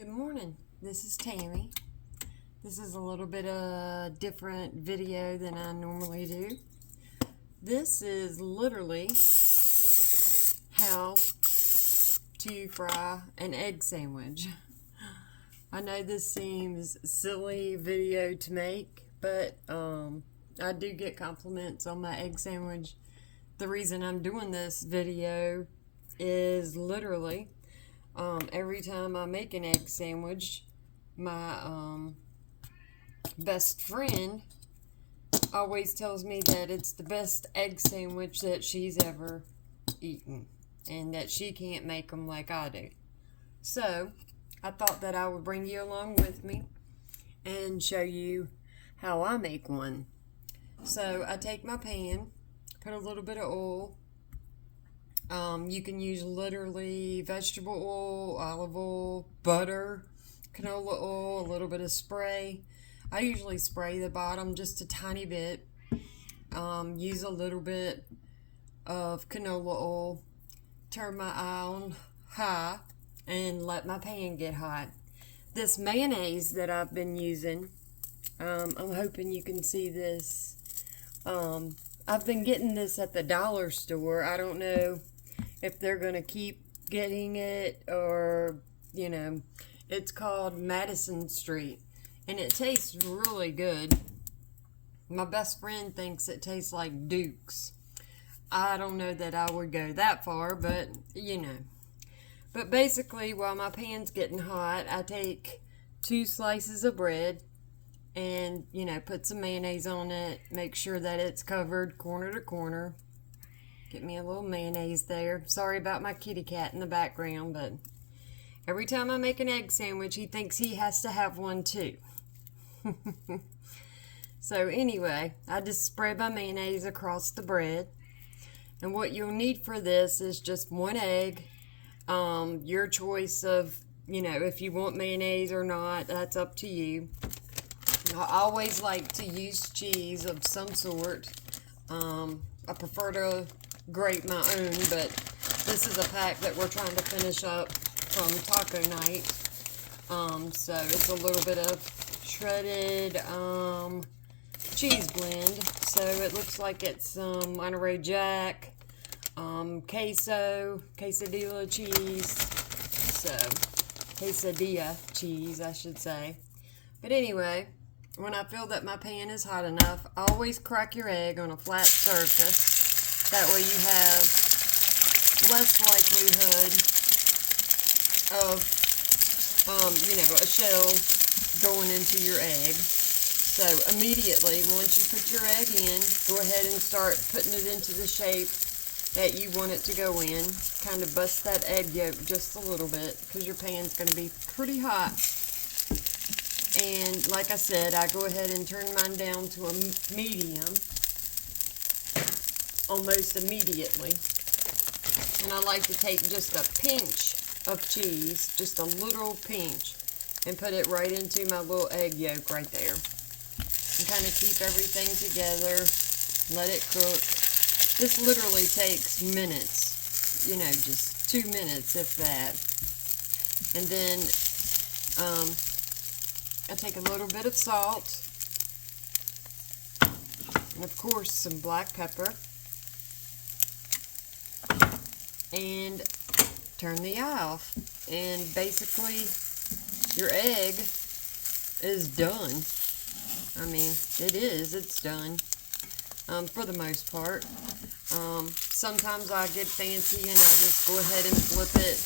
Good morning, this is Tammy. This is a little bit of a different video than I normally do. This is literally how to fry an egg sandwich. I know this seems silly video to make, but I do get compliments on my egg sandwich. The reason I'm doing this video is literally every time I make an egg sandwich, my best friend always tells me that it's the best egg sandwich that she's ever eaten and that she can't make them like I do. So I thought that I would bring you along with me and show you how I make one. So I take my pan, put a little bit of oil. You can use literally vegetable oil, olive oil, butter, canola oil, a little bit of spray. I usually spray the bottom just a tiny bit. Use a little bit of canola oil. Turn my eye on high and let my pan get hot. This mayonnaise that I've been using, I'm hoping you can see this. I've been getting this at the dollar store. I don't know if they're going to keep getting it or, it's called Madison Street and it tastes really good. My best friend thinks it tastes like Duke's. I don't know that I would go that far, but But basically, while my pan's getting hot, I take 2 slices of bread and, put some mayonnaise on it. Make sure that it's covered corner to corner. Get me a little mayonnaise there. Sorry about my kitty cat in the background, but every time I make an egg sandwich, he thinks he has to have one too. So anyway, I just spread my mayonnaise across the bread. And what you'll need for this is just 1 egg. Your choice of, if you want mayonnaise or not, that's up to you. I always like to use cheese of some sort. I prefer to grate my own, but this is a pack that we're trying to finish up from taco night. So it's a little bit of shredded cheese blend. So it looks like it's Monterey Jack, quesadilla cheese, so quesadilla cheese, I should say. But anyway, when I feel that my pan is hot enough, always crack your egg on a flat surface. That way you have less likelihood of, a shell going into your egg. So immediately, once you put your egg in, go ahead and start putting it into the shape that you want it to go in. Kind of bust that egg yolk just a little bit because your pan's going to be pretty hot. And like I said, I go ahead and turn mine down to a medium almost immediately. And I like to take just a pinch of cheese, just a little pinch, and put it right into my little egg yolk right there. And kind of keep everything together, let it cook. This literally takes minutes, just 2 minutes if that. And then I take a little bit of salt, and of course some black pepper, and turn the eye off. And basically your egg is done. I mean, it's done for the most part. Sometimes I get fancy and I just go ahead and flip it,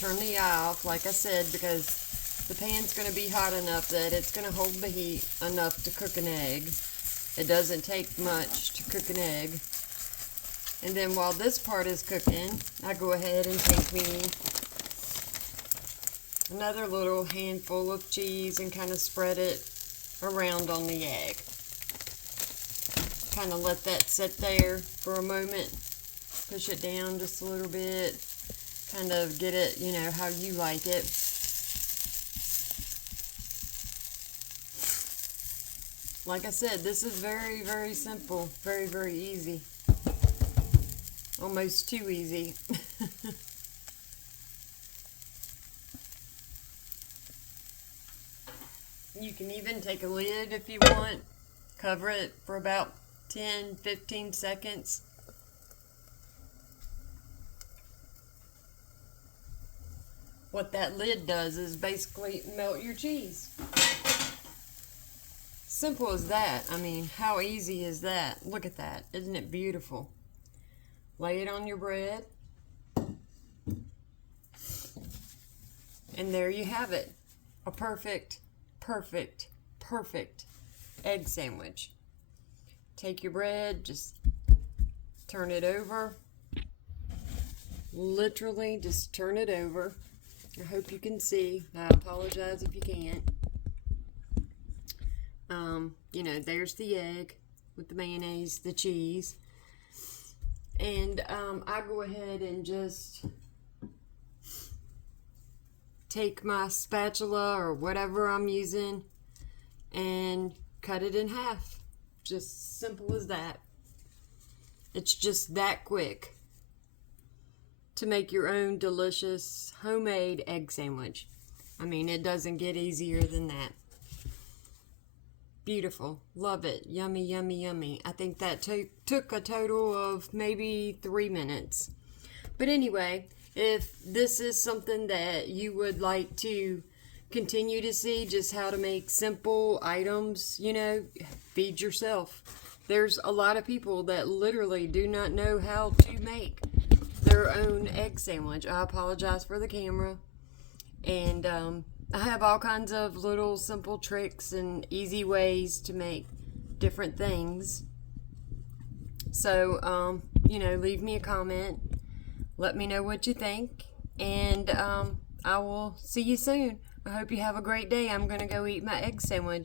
turn the eye off, like I said, because the pan's going to be hot enough that it's going to hold the heat enough to cook an egg. It doesn't take much to cook an egg. And then while this part is cooking, I go ahead and take me another little handful of cheese and kind of spread it around on the egg. Kind of let that sit there for a moment. Push it down just a little bit. Kind of get it, how you like it. Like I said, this is very, very simple. Very, very easy. Almost too easy. You can even take a lid if you want, cover it for about 10-15 seconds. What that lid does is basically melt your cheese. Simple as that. I mean, how easy is that? Look at that. Isn't it beautiful? Lay it on your bread. And there you have it. A perfect egg sandwich. Take your bread, just turn it over. Literally just turn it over. I hope you can see. I apologize if you can't. You know, there's the egg with the mayonnaise, the cheese. And I go ahead and just take my spatula or whatever I'm using and cut it in half. Just simple as that. It's just that quick to make your own delicious homemade egg sandwich. I mean, it doesn't get easier than that. Beautiful. Love it. Yummy, yummy, yummy. I think that took a total of maybe 3 minutes. But anyway, if this is something that you would like to continue to see, just how to make simple items, you know, feed yourself. There's a lot of people that literally do not know how to make their own egg sandwich. I apologize for the camera. And I have all kinds of little simple tricks and easy ways to make different things. So, you know, leave me a comment. Let me know what you think. And I will see you soon. I hope you have a great day. I'm going to go eat my egg sandwich.